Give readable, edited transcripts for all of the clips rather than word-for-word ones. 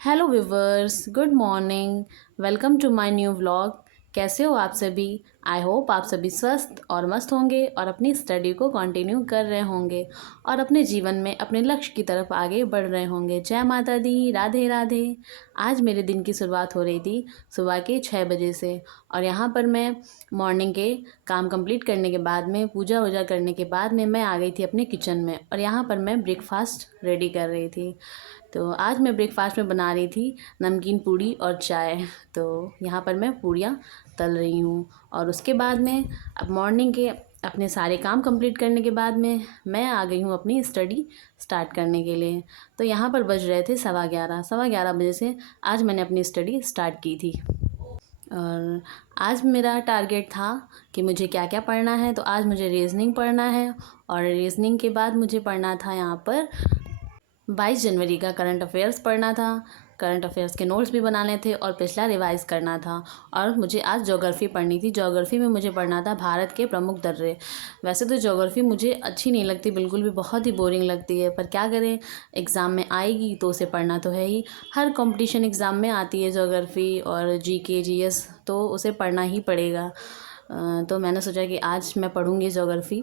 Hello viewers, good morning. Welcome to my new vlog. कैसे हो आप सभी? आई होप आप सभी स्वस्थ और मस्त होंगे और अपनी स्टडी को कंटिन्यू कर रहे होंगे और अपने जीवन में अपने लक्ष्य की तरफ आगे बढ़ रहे होंगे। जय माता दी, राधे राधे। आज मेरे दिन की शुरुआत हो रही थी सुबह के 6 बजे से और यहाँ पर मैं मॉर्निंग के काम कंप्लीट करने के बाद में, पूजा वूजा करने के बाद में मैं आ गई थी अपने किचन में और यहाँ पर मैं ब्रेकफास्ट रेडी कर रही थी। तो आज मैं ब्रेकफास्ट में बना रही थी नमकीन पूड़ी और चाय। तो यहाँ पर मैं पूड़ियाँ तल रही हूँ और उसके बाद में अब मॉर्निंग के अपने सारे काम कंप्लीट करने के बाद में मैं आ गई हूँ अपनी स्टडी स्टार्ट करने के लिए। तो यहाँ पर बज रहे थे 11:15 बजे से आज मैंने अपनी स्टडी स्टार्ट की थी। और आज मेरा टारगेट था कि मुझे क्या क्या पढ़ना है। तो आज मुझे रीज़निंग पढ़ना है और रीज़निंग के बाद मुझे पढ़ना था यहाँ पर 22 जनवरी का करंट अफेयर्स पढ़ना था। करंट अफेयर्स के नोट्स भी बनाने थे और पिछला रिवाइज़ करना था। और मुझे आज ज्योग्राफ़ी पढ़नी थी। ज्योग्राफ़ी में मुझे पढ़ना था भारत के प्रमुख दर्रे। वैसे तो ज्योग्राफ़ी मुझे अच्छी नहीं लगती बिल्कुल भी, बहुत ही बोरिंग लगती है, पर क्या करें, एग्ज़ाम में आएगी तो उसे पढ़ना तो है ही। हर कंपटीशन एग्ज़ाम में आती है ज्योग्राफ़ी और जीके जीएस, तो उसे पढ़ना ही पड़ेगा। तो मैंने सोचा कि आज मैं पढ़ूँगी ज्योग्राफ़ी।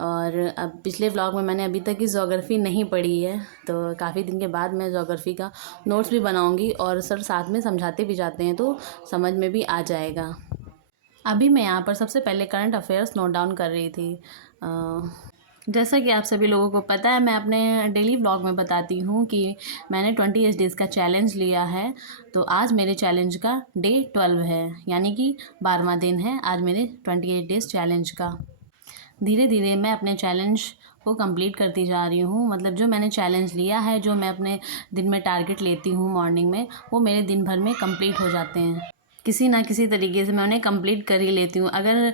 और अब पिछले व्लॉग में मैंने अभी तक की ज्योग्राफ़ी नहीं पढ़ी है, तो काफ़ी दिन के बाद मैं ज्योग्राफ़ी का नोट्स भी बनाऊंगी और सर साथ में समझाते भी जाते हैं तो समझ में भी आ जाएगा। अभी मैं यहाँ पर सबसे पहले करंट अफेयर्स नोट डाउन कर रही थी। जैसा कि आप सभी लोगों को पता है, मैं अपने डेली व्लॉग में बताती हूँ कि मैंने 28 डेज़ का चैलेंज लिया है। तो आज मेरे चैलेंज का डे 12 है, यानी कि 12वां दिन है आज मेरे 28 डेज़ चैलेंज का। धीरे धीरे मैं अपने चैलेंज को कंप्लीट करती जा रही हूँ। मतलब जो मैंने चैलेंज लिया है, जो मैं अपने दिन में टारगेट लेती हूँ मॉर्निंग में, वो मेरे दिन भर में कंप्लीट हो जाते हैं। किसी ना किसी तरीके से मैं उन्हें कंप्लीट कर ही लेती हूँ। अगर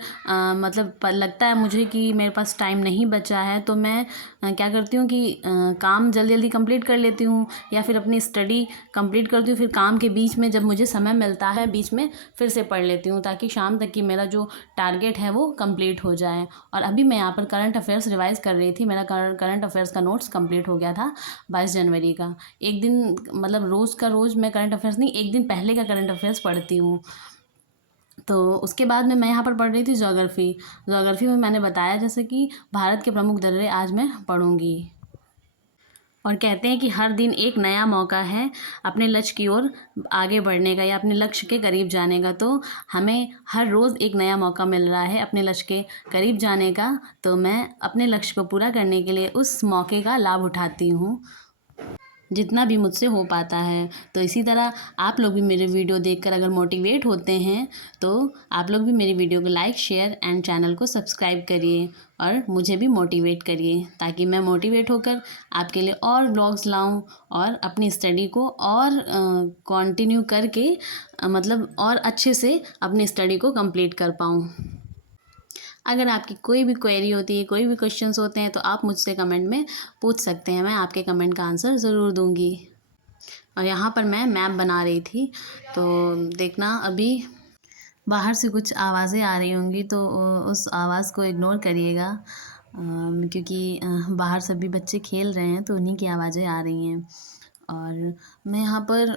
मतलब लगता है मुझे कि मेरे पास टाइम नहीं बचा है तो मैं क्या करती हूँ कि काम जल्दी जल्दी कंप्लीट कर लेती हूँ या फिर अपनी स्टडी कंप्लीट करती हूँ। फिर काम के बीच में जब मुझे समय मिलता है बीच में फिर से पढ़ लेती हूँ, ताकि शाम तक की मेरा जो टारगेट है वो कंप्लीट हो जाए। और अभी मैं यहाँ पर करंट अफेयर्स रिवाइज़ कर रही थी। मेरा करंट अफेयर्स का नोट्स कंप्लीट हो गया था 22 जनवरी का। एक दिन मतलब रोज़ का रोज़ मैं करंट अफेयर्स नहीं, एक दिन पहले का करंट अफेयर्स पढ़ती हूँ। तो उसके बाद में मैं यहाँ पर पढ़ रही थी ज्योग्राफ़ी। ज्योग्राफ़ी में मैंने बताया जैसे कि भारत के प्रमुख दर्रे आज मैं पढ़ूँगी। और कहते हैं कि हर दिन एक नया मौका है अपने लक्ष्य की ओर आगे बढ़ने का या अपने लक्ष्य के करीब जाने का। तो हमें हर रोज़ एक नया मौका मिल रहा है अपने लक्ष्य के करीब जाने का। तो मैं अपने लक्ष्य को पूरा करने के लिए उस मौके का लाभ उठाती हूँ जितना भी मुझसे हो पाता है। तो इसी तरह आप लोग भी मेरे वीडियो देखकर अगर मोटिवेट होते हैं तो आप लोग भी मेरी वीडियो को लाइक, शेयर एंड चैनल को सब्सक्राइब करिए और मुझे भी मोटिवेट करिए, ताकि मैं मोटिवेट होकर आपके लिए और व्लॉग्स लाऊं और अपनी स्टडी को और कंटिन्यू करके मतलब और अच्छे से अपनी स्टडी को कंप्लीट कर पाऊँ। अगर आपकी कोई भी क्वेरी होती है, कोई भी क्वेश्चंस होते हैं तो आप मुझसे कमेंट में पूछ सकते हैं। मैं आपके कमेंट का आंसर ज़रूर दूंगी। और यहाँ पर मैं मैप बना रही थी, तो देखना अभी बाहर से कुछ आवाज़ें आ रही होंगी तो उस आवाज़ को इग्नोर करिएगा, क्योंकि बाहर सभी बच्चे खेल रहे हैं तो उन्हीं की आवाज़ें आ रही हैं। और मैं यहाँ पर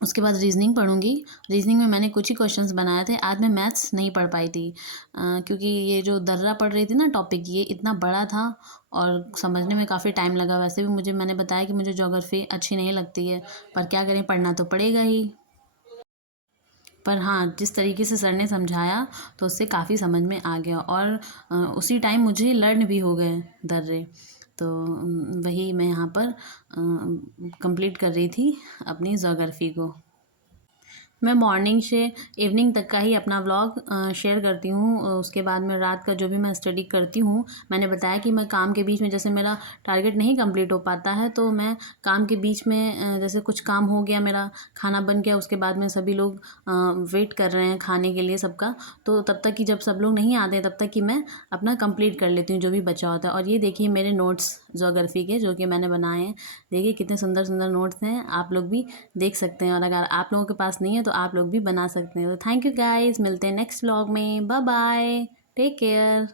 उसके बाद रीजनिंग पढ़ूंगी। रीजनिंग में मैंने कुछ ही क्वेश्चंस बनाए थे। आज मैं मैथ्स नहीं पढ़ पाई थी, क्योंकि ये जो दर्रा पढ़ रही थी ना टॉपिक, ये इतना बड़ा था और समझने में काफ़ी टाइम लगा। वैसे भी मुझे, मैंने बताया कि मुझे ज्योग्राफी अच्छी नहीं लगती है, पर क्या करें, पढ़ना तो पड़ेगा ही। पर हाँ, जिस तरीके से सर ने समझाया तो उससे काफ़ी समझ में आ गया और उसी टाइम मुझे लर्न भी हो गए दर्रे। तो वही मैं यहाँ पर कंप्लीट कर रही थी अपनी ज्योग्राफी को। मैं मॉर्निंग से इवनिंग तक का ही अपना व्लॉग शेयर करती हूँ। उसके बाद में रात का जो भी मैं स्टडी करती हूँ, मैंने बताया कि मैं काम के बीच में, जैसे मेरा टारगेट नहीं कंप्लीट हो पाता है तो मैं काम के बीच में जैसे कुछ काम हो गया, मेरा खाना बन गया, उसके बाद में सभी लोग वेट कर रहे हैं खाने के लिए सबका, तो तब तक कि जब सब लोग नहीं आते तब तक कि मैं अपना कंप्लीट कर लेती हूँ जो भी बचा होता है। और ये देखिए मेरे नोट्स ज्योग्राफी के जो कि मैंने बनाए हैं। देखिए कितने सुंदर सुंदर नोट्स हैं, आप लोग भी देख सकते हैं। और अगर आप लोगों के पास नहीं है तो आप लोग भी बना सकते हैं। तो थैंक यू गाइस, मिलते हैं नेक्स्ट व्लॉग में। Bye bye, take care.